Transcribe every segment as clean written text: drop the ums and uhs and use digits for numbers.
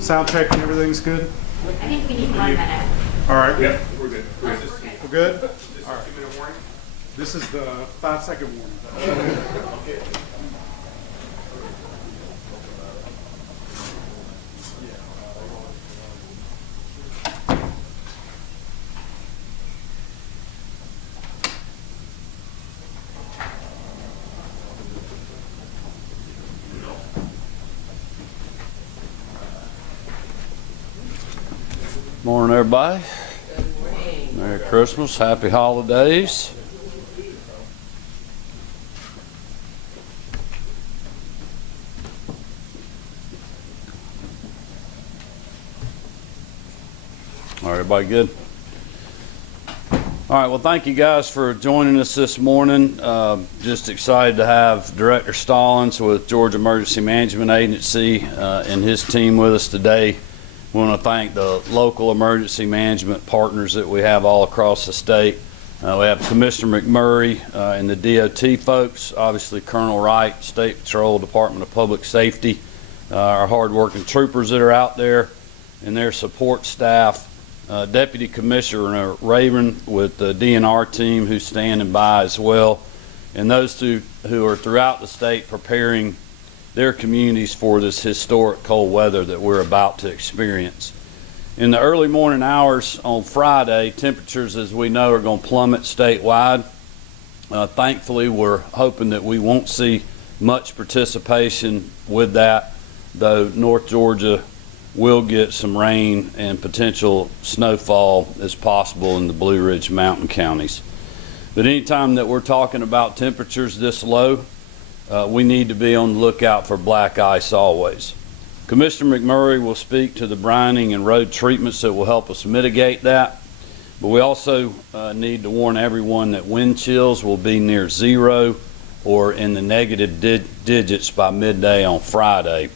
Sound check and everything's good? I think we need 1 minute. All right. Yeah, we're good. We're good? This is a 2-minute warning? This is the 5-second warning. Okay. Morning, everybody. Merry Christmas, Happy Holidays. All right, everybody good? All right, well, thank you guys for joining us this morning. Just excited to have Director Stallings with Georgia Emergency Management Agency and his team with us today. We want to thank the local emergency management partners that we have all across the state. We have Commissioner McMurray and the DOT folks, obviously Colonel Wright, State Patrol, Department of Public Safety, our hardworking troopers that are out there, and their support staff, Deputy Commissioner Raven with the DNR team who's standing by as well, and those two who are throughout the state preparing their communities for this historic cold weather that we're about to experience. In the early morning hours on Friday, temperatures, as we know, are going to plummet statewide. Thankfully, we're hoping that we won't see much participation with that, though North Georgia will get some rain and potential snowfall as possible in the Blue Ridge Mountain counties. But anytime that we're talking about temperatures this low, we need to be on the lookout for black ice always. Commissioner McMurray will speak to the brining and road treatments that will help us mitigate that. But we also need to warn everyone that wind chills will be near zero or in the negative digits by midday on Friday.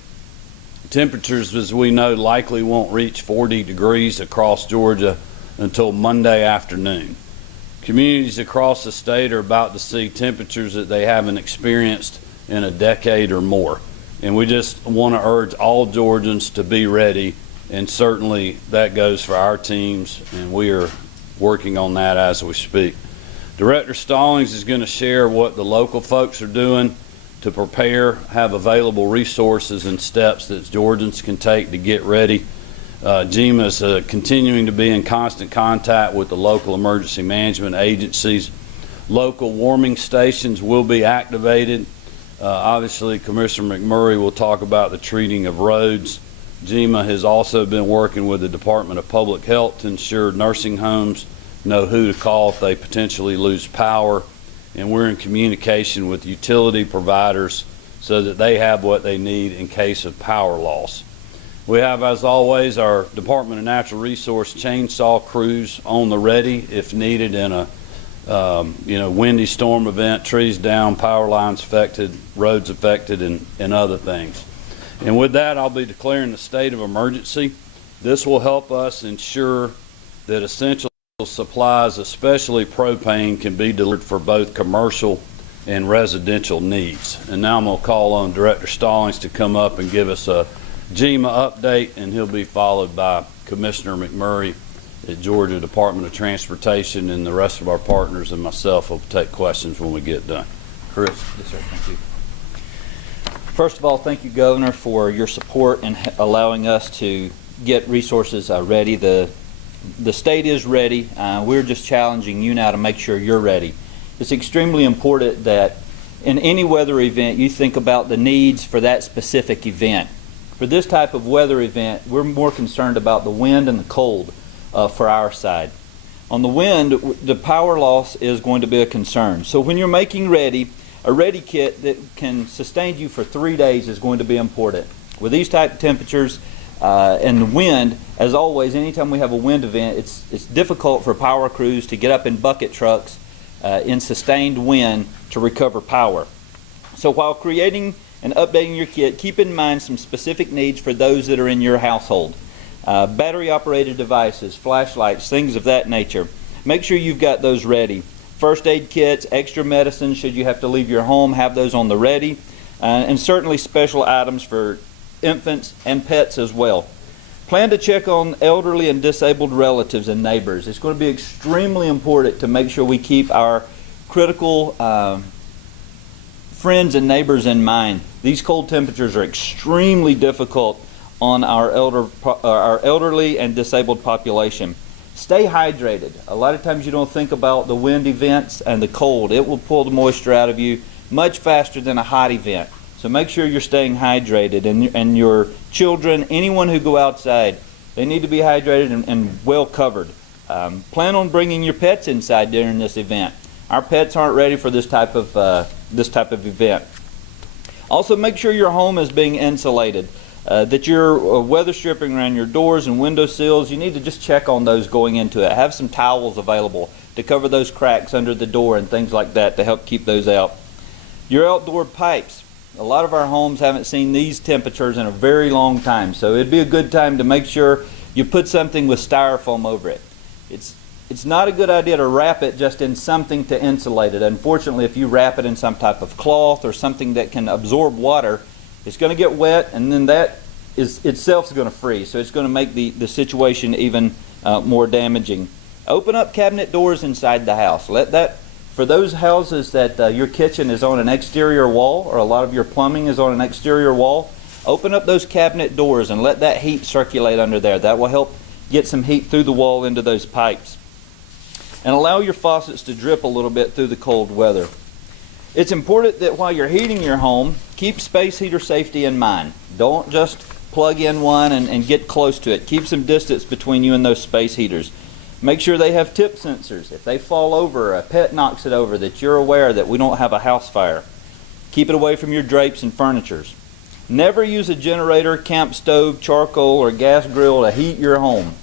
Temperatures, as we know, likely won't reach 40 degrees across Georgia until Monday afternoon. Communities across the state are about to see temperatures that they haven't experienced in a decade or more. And we just want to urge all Georgians to be ready, and certainly that goes for our teams, and we are working on that as we speak. Director Stallings is going to share what the local folks are doing to prepare, have available resources and steps that Georgians can take to get ready. GEMA is continuing to be in constant contact with the local emergency management agencies. Local warming stations will be activated. Obviously, Commissioner McMurray will talk about the treating of roads. GEMA has also been working with the Department of Public Health to ensure nursing homes know who to call if they potentially lose power. And we're in communication with utility providers so that they have what they need in case of power loss. We have, as always, our Department of Natural Resource chainsaw crews on the ready if needed in a windy storm event, trees down, power lines affected, roads affected, and other things. And with that, I'll be declaring the state of emergency. This will help us ensure that essential supplies, especially propane, can be delivered for both commercial and residential needs. And now I'm going to call on Director Stallings to come up and give us a GEMA update, and he'll be followed by Commissioner McMurray at Georgia Department of Transportation, and the rest of our partners and myself will take questions when we get done. Chris? Yes, sir. Thank you. First of all, thank you, Governor, for your support in allowing us to get resources ready. The state is ready. We're just challenging you now to make sure you're ready. It's extremely important that in any weather event, you think about the needs for that specific event. For this type of weather event, we're more concerned about the wind and the cold for our side. On the wind, the power loss is going to be a concern. So when you're making ready, a ready kit that can sustain you for 3 days is going to be important. With these type of temperatures and the wind, as always, anytime we have a wind event, it's difficult for power crews to get up in bucket trucks in sustained wind to recover power. So while creating and updating your kit, keep in mind some specific needs for those that are in your household. Battery operated devices, flashlights, things of that nature. Make sure you've got those ready. First aid kits, extra medicine should you have to leave your home, have those on the ready. And certainly special items for infants, and pets as well. Plan to check on elderly and disabled relatives and neighbors. It's going to be extremely important to make sure we keep our critical friends and neighbors in mind. These cold temperatures are extremely difficult on our elderly and disabled population. Stay hydrated. A lot of times you don't think about the wind events and the cold. It will pull the moisture out of you much faster than a hot event. So make sure you're staying hydrated, and your children, anyone who go outside, they need to be hydrated and well covered. Plan on bringing your pets inside during this event. Our pets aren't ready for this type of event. Also, make sure your home is being insulated. That you're weather stripping around your doors and window sills. You need to just check on those going into it. Have some towels available to cover those cracks under the door and things like that to help keep those out. Your outdoor pipes. A lot of our homes haven't seen these temperatures in a very long time, so it'd be a good time to make sure you put something with styrofoam over it. It's not a good idea to wrap it just in something to insulate it. Unfortunately, if you wrap it in some type of cloth or something that can absorb water, it's going to get wet, and then that is itself going to freeze, so it's going to make the situation even more damaging. Open up cabinet doors inside the house. For those houses that your kitchen is on an exterior wall, or a lot of your plumbing is on an exterior wall, open up those cabinet doors and let that heat circulate under there. That will help get some heat through the wall into those pipes. And allow your faucets to drip a little bit through the cold weather. It's important that while you're heating your home, keep space heater safety in mind. Don't just plug in one and get close to it. Keep some distance between you and those space heaters. Make sure they have tip sensors. If they fall over, a pet knocks it over, that you're aware that we don't have a house fire. Keep it away from your drapes and furnitures. Never use a generator, camp stove, charcoal, or gas grill to heat your home.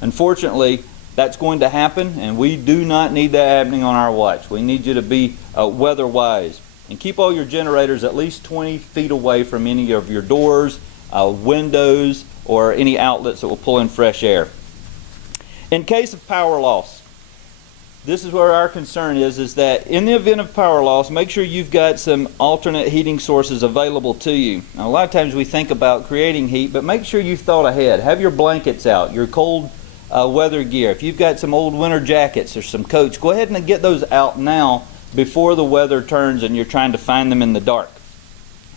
Unfortunately, that's going to happen, and we do not need that happening on our watch. We need you to be weather-wise. And keep all your generators at least 20 feet away from any of your doors, windows, or any outlets that will pull in fresh air. In case of power loss, this is where our concern is that in the event of power loss, make sure you've got some alternate heating sources available to you. Now, a lot of times we think about creating heat, but make sure you've thought ahead. Have your blankets out, your cold weather gear. If you've got some old winter jackets or some coats, go ahead and get those out now before the weather turns and you're trying to find them in the dark.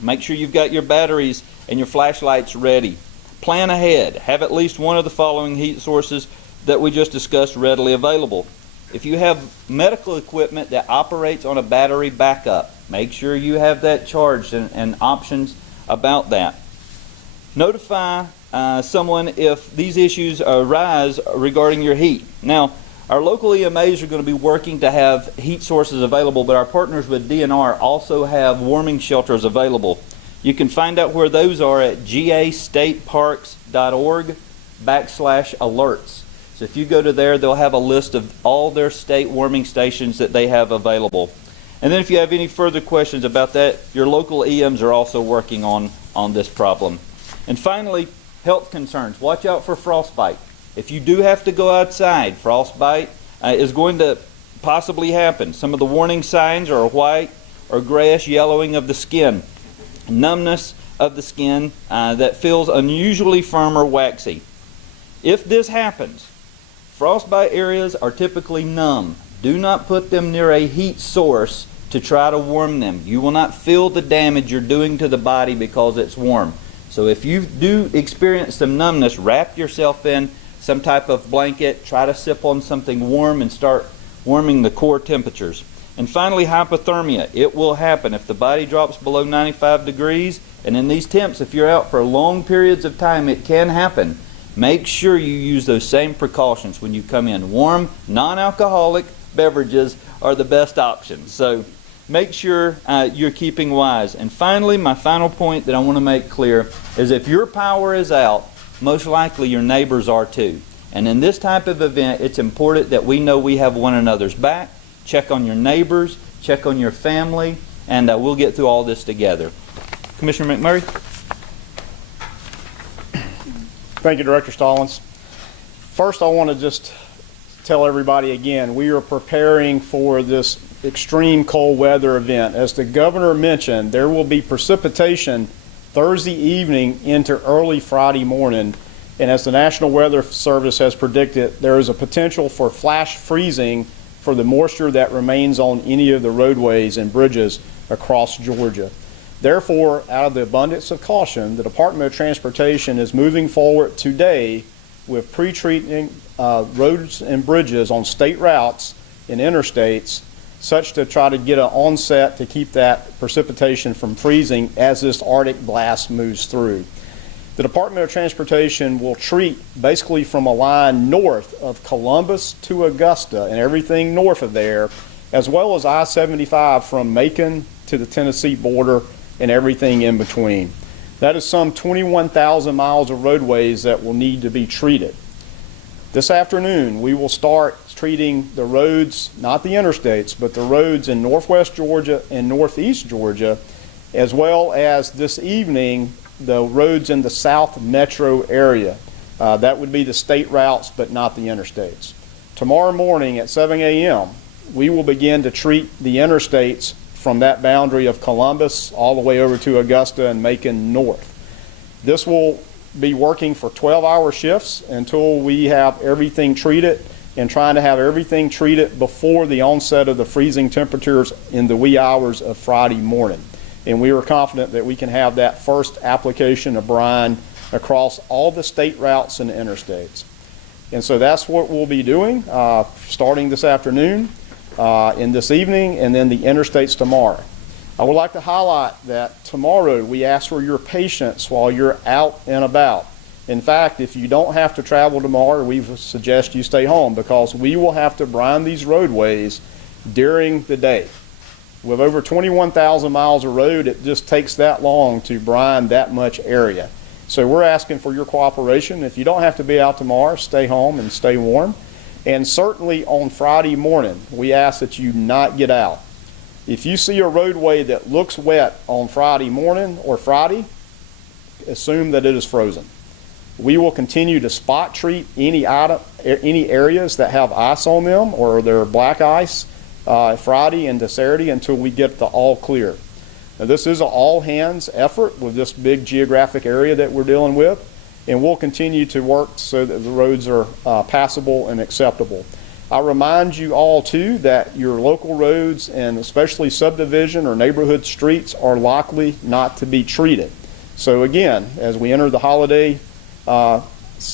Make sure you've got your batteries and your flashlights ready. Plan ahead. Have at least one of the following heat sources that we just discussed readily available. If you have medical equipment that operates on a battery backup, make sure you have that charged and options about that. Notify someone if these issues arise regarding your heat. Now, our local EMAs are going to be working to have heat sources available, but our partners with DNR also have warming shelters available. You can find out where those are at gastateparks.org/alerts. So if you go to there, they'll have a list of all their state warming stations that they have available. And then if you have any further questions about that, your local EMs are also working on this problem. And finally, health concerns. Watch out for frostbite. If you do have to go outside, frostbite is going to possibly happen. Some of the warning signs are white or grayish yellowing of the skin, numbness of the skin that feels unusually firm or waxy. If this happens, frostbite areas are typically numb. Do not put them near a heat source to try to warm them. You will not feel the damage you're doing to the body because it's warm. So if you do experience some numbness, wrap yourself in some type of blanket, try to sip on something warm and start warming the core temperatures. And finally, hypothermia. It will happen if the body drops below 95 degrees, and in these temps, if you're out for long periods of time, it can happen. Make sure you use those same precautions when you come in. Warm, non-alcoholic beverages are the best options. So make sure you're keeping wise. And finally, my final point that I want to make clear is if your power is out, most likely your neighbors are too. And in this type of event, it's important that we know we have one another's back. Check on your neighbors, check on your family, and we'll get through all this together. Commissioner McMurray? Thank you, Director Stallings. First, I want to just tell everybody again, we are preparing for this extreme cold weather event. As the governor mentioned, there will be precipitation Thursday evening into early Friday morning. And as the National Weather Service has predicted, there is a potential for flash freezing for the moisture that remains on any of the roadways and bridges across Georgia. Therefore, out of the abundance of caution, the Department of Transportation is moving forward today with pre-treating roads and bridges on state routes and interstates, such to try to get an onset to keep that precipitation from freezing as this Arctic blast moves through. The Department of Transportation will treat basically from a line north of Columbus to Augusta and everything north of there, as well as I-75 from Macon to the Tennessee border and everything in between. That is some 21,000 miles of roadways that will need to be treated. This afternoon, we will start treating the roads, not the interstates, but the roads in northwest Georgia and northeast Georgia, as well as this evening, the roads in the South Metro area. That would be the state routes, but not the interstates. Tomorrow morning at 7 a.m., we will begin to treat the interstates from that boundary of Columbus all the way over to Augusta and Macon north. This will be working for 12-hour shifts until we have everything treated, and trying to have everything treated before the onset of the freezing temperatures in the wee hours of Friday morning. And we are confident that we can have that first application of brine across all the state routes and interstates. And so that's what we'll be doing starting this afternoon and this evening, and then the interstates tomorrow. I would like to highlight that tomorrow we ask for your patience while you're out and about. In fact, if you don't have to travel tomorrow, we suggest you stay home, because we will have to brine these roadways during the day. With over 21,000 miles of road, it just takes that long to brine that much area. So we're asking for your cooperation. If you don't have to be out tomorrow, stay home and stay warm. And certainly on Friday morning, we ask that you not get out. If you see a roadway that looks wet on Friday morning or Friday, assume that it is frozen. We will continue to spot treat any areas that have ice on them or they're black ice Friday into Saturday until we get the all clear. Now, this is an all hands effort with this big geographic area that we're dealing with, and we'll continue to work so that the roads are passable and acceptable. I remind you all too that your local roads, and especially subdivision or neighborhood streets, are likely not to be treated. So again, as we enter the holiday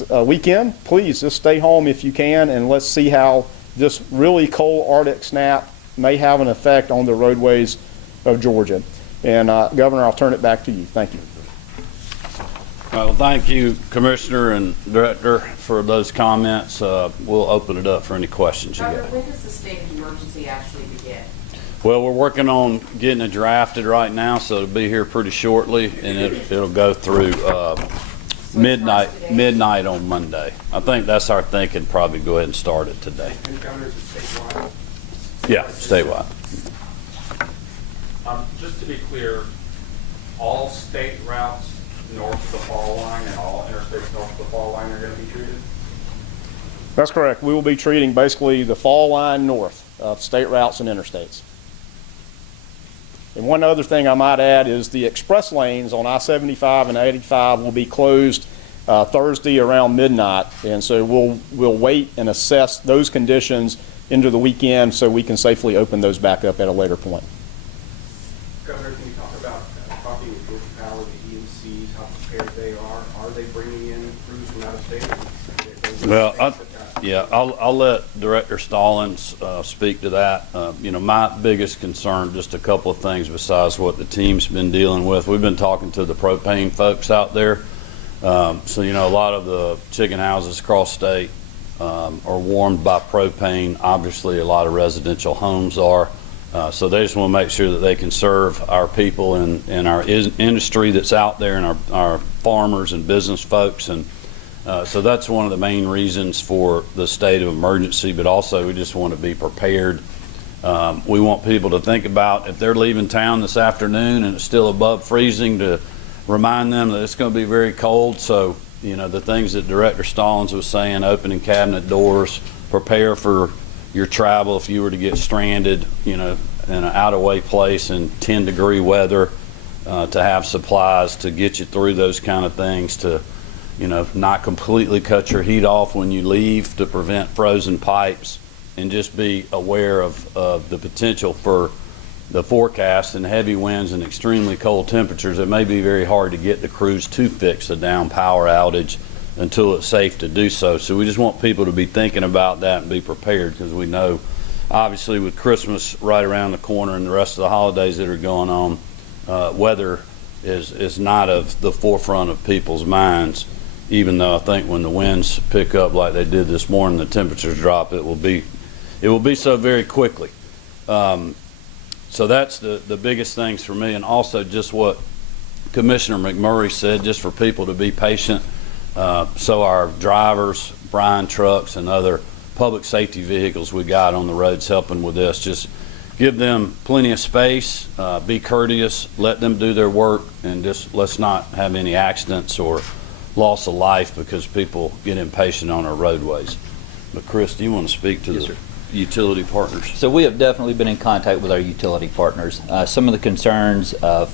weekend, please just stay home if you can, and let's see how this really cold Arctic snap may have an effect on the roadways of Georgia. And Governor, I'll turn it back to you. Thank you. Well, thank you, Commissioner and Director, for those comments. We'll open it up for any questions you Governor, got. when does the state of emergency actually begin? Well, we're working on getting it drafted right now, so it'll be here pretty shortly, and it'll go through midnight on Monday. I think that's our thinking. Probably go ahead and start it today. And Governor, is it statewide? Yeah, statewide. Just to be clear, all state routes north of the fall line and all interstates north of the fall line are going to be treated? That's correct. We will be treating basically the fall line north of state routes and interstates. And one other thing I might add is the express lanes on I-75 and 85 will be closed Thursday around midnight, and so we'll wait and assess those conditions into the weekend so we can safely open those back up at a later point. Governor, can you talk about talking with Georgia Power, the EMCs, how prepared they are? Are they bringing in crews from out of state? Well, I'll let Director Stallings speak to that. My biggest concern, just a couple of things besides what the team's been dealing with. We've been talking to the propane folks out there. A lot of the chicken houses across state are warmed by propane. Obviously, a lot of residential homes are. So they just want to make sure that they can serve our people and our industry that's out there, and our farmers and business folks. And so that's one of the main reasons for the state of emergency, but also we just want to be prepared. We want people to think about if they're leaving town this afternoon and it's still above freezing, to remind them that it's going to be very cold. So, the things that Director Stallings was saying, opening cabinet doors, prepare for your travel if you were to get stranded, in an out-of-way place in 10-degree weather. to have supplies to get you through those kind of things, to, not completely cut your heat off when you leave to prevent frozen pipes, and just be aware of the potential for the forecast and heavy winds and extremely cold temperatures. It may be very hard to get the crews to fix a down power outage until it's safe to do so. So we just want people to be thinking about that and be prepared, because we know, obviously, with Christmas right around the corner and the rest of the holidays that are going on, weather is not of the forefront of people's minds, even though I think when the winds pick up like they did this morning, the temperatures drop, it will be so very quickly. So that's the biggest things for me, and also just what Commissioner McMurray said, just for people to be patient, so our drivers, Brian trucks, and other public safety vehicles we got on the roads helping with this, just give them plenty of space, be courteous, let them do their work, and just let's not have any accidents or loss of life because people get impatient on our roadways. But Chris, do you want to speak to the utility partners? So we have definitely been in contact with our utility partners. Some of the concerns of,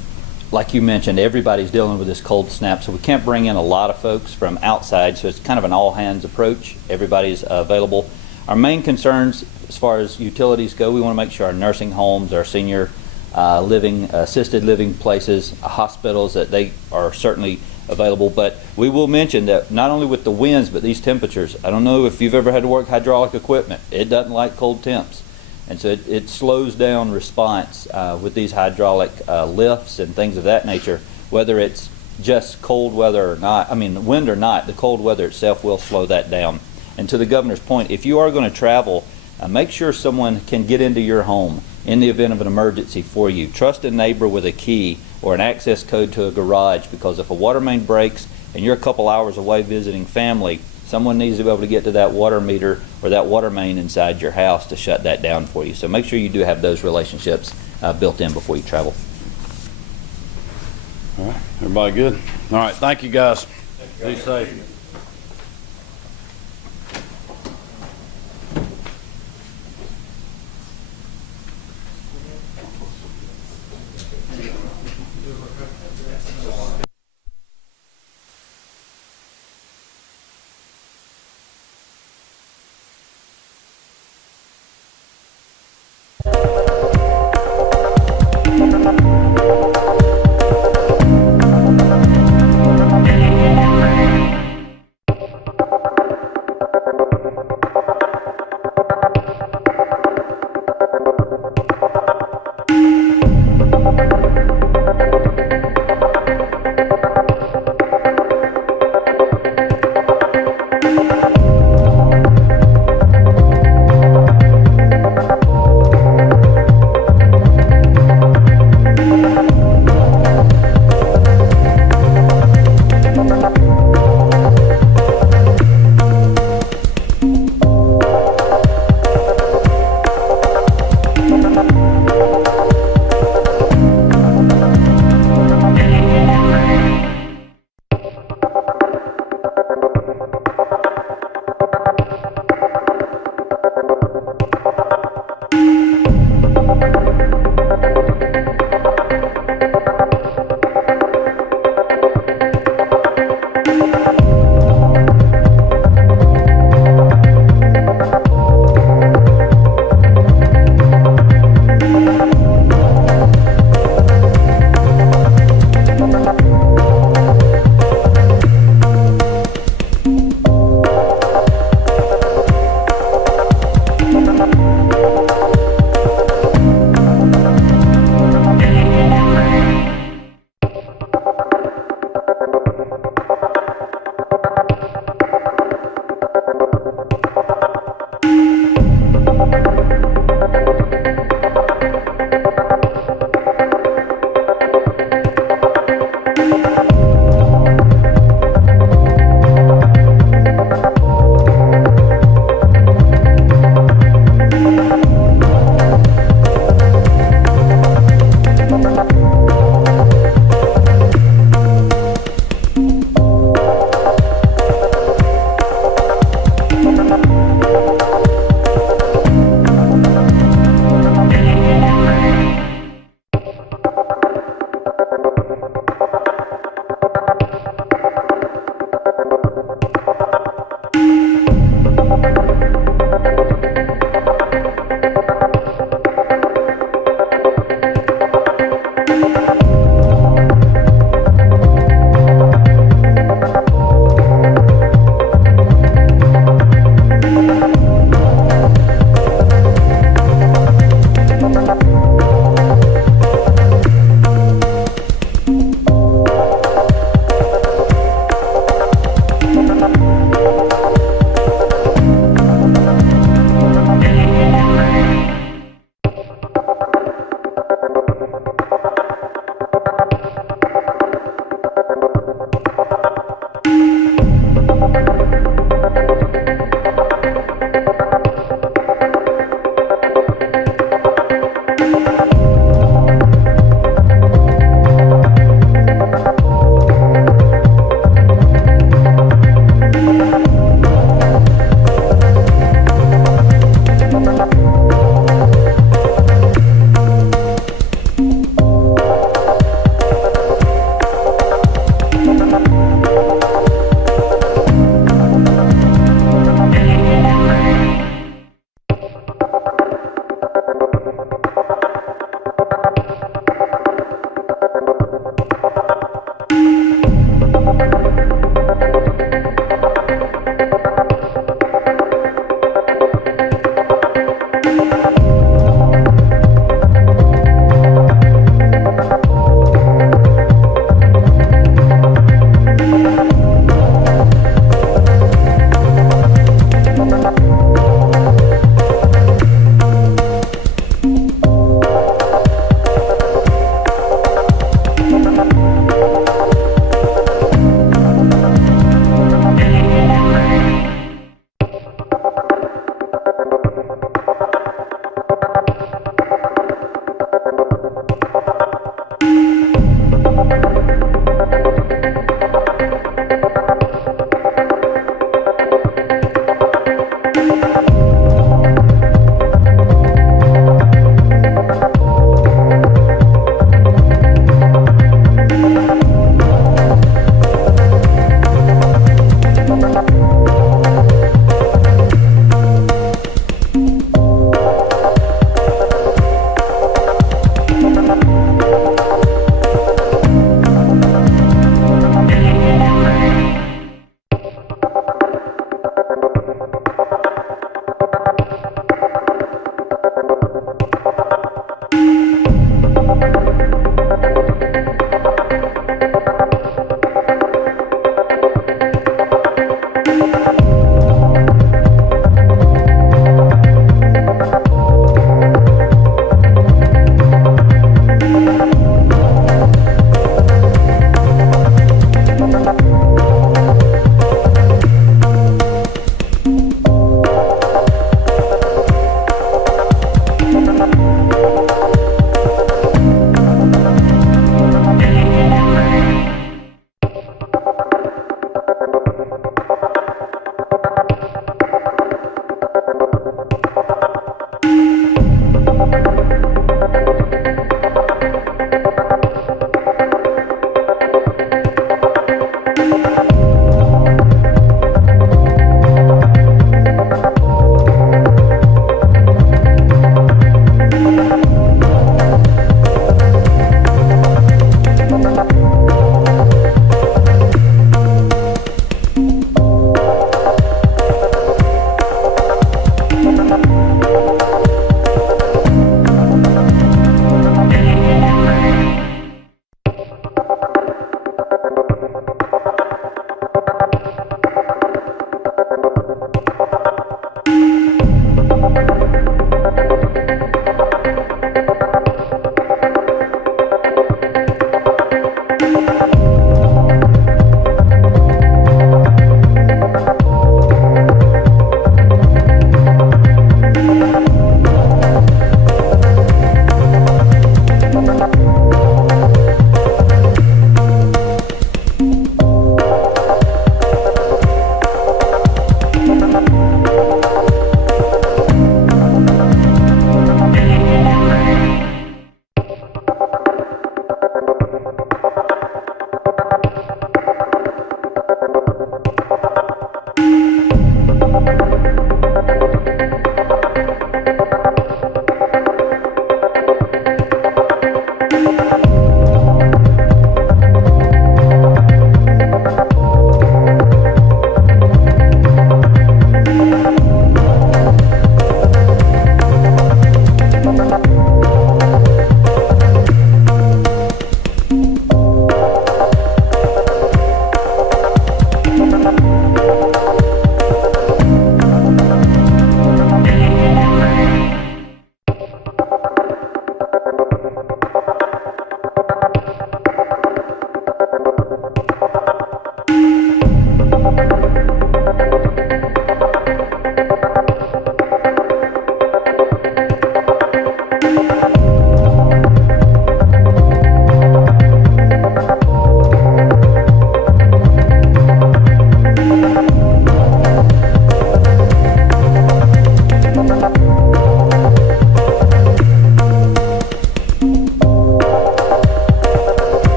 like you mentioned, everybody's dealing with this cold snap, so we can't bring in a lot of folks from outside, so it's kind of an all-hands approach. Everybody's available. Our main concerns as far as utilities go, we want to make sure our nursing homes, our senior living, assisted living places, hospitals, that they are certainly available. But we will mention that not only with the winds, but these temperatures, I don't know if you've ever had to work hydraulic equipment. It doesn't like cold temps. And so it slows down response with these hydraulic lifts and things of that nature, whether it's just cold weather or not. I mean, wind or not, the cold weather itself will slow that down. And to the governor's point, if you are going to travel, make sure someone can get into your home in the event of an emergency for you. Trust a neighbor with a key or an access code to a garage, because if a water main breaks and you're a couple hours away visiting family, someone needs to be able to get to that water meter or that water main inside your house to shut that down for you. So make sure you do have those relationships built in before you travel. All right, everybody good? All right, thank you guys. Be safe.